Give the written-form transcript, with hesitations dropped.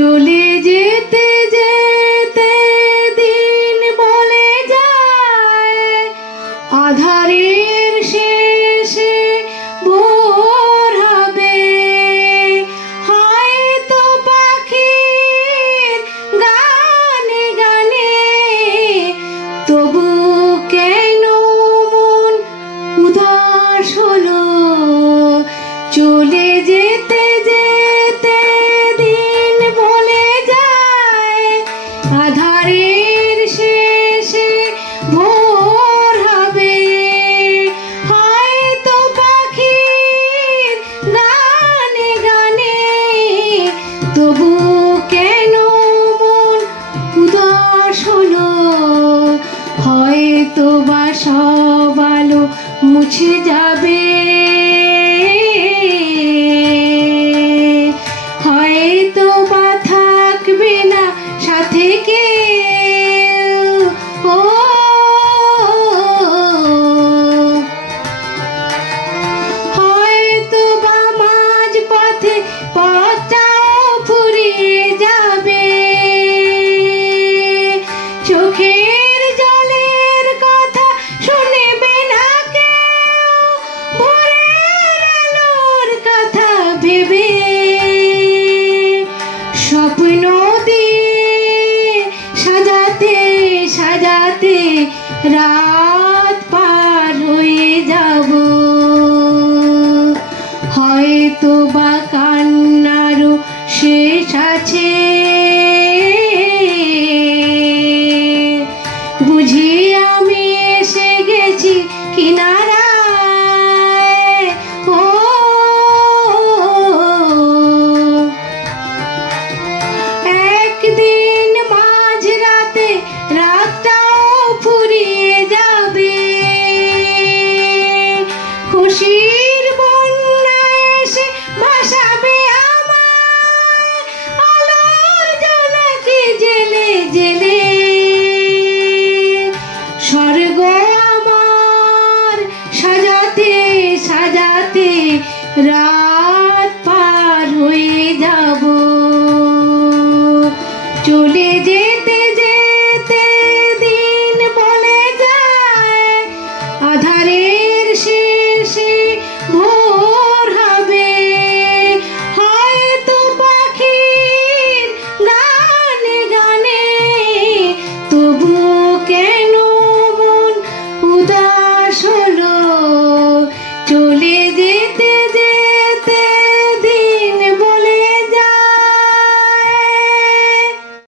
চলে যেতে যেতে দিন বলে যায়, আধারের শেষে ভোর হবে। হয়তো পাখির গানে গানে তবু কেন মন উদাস হলো। চলে যেতে যেতে দিন বলে যায়, আধারের শেষে ভোর হবে। হয়তো পাখির গানে গানে তবু কেন মন উদাস হলো। হয়তো বা সব আলো মুছে যাবে, হয়তো বা থাকবে না সাথে কেউ। ও হয়তো বা মাঝ পথে পথটাও ফুরিয়ে যাবে। চোখের জলের কথা শুনবে না কেউ, ভোরের আলোর কথা ভেবে। স্বপ্ন দিয়ে সাজাতে সাজাতে রাত পার হয়ে যাব। হয়তো বা কান্নারও শেষ আছে, বুঝি আমি এসে গেছি কিনারায়। ও একদিন মাঝরাতে রাতটাও ফুরিয়ে যাবে। খুশির বন্যা এসে ভাসাবে আমায়, আলোর জোনাকি জেলে জেলে। স্বর্গ আমার সাজাতে সাজাতে রাত পার হয়ে যাব। চলে যেতে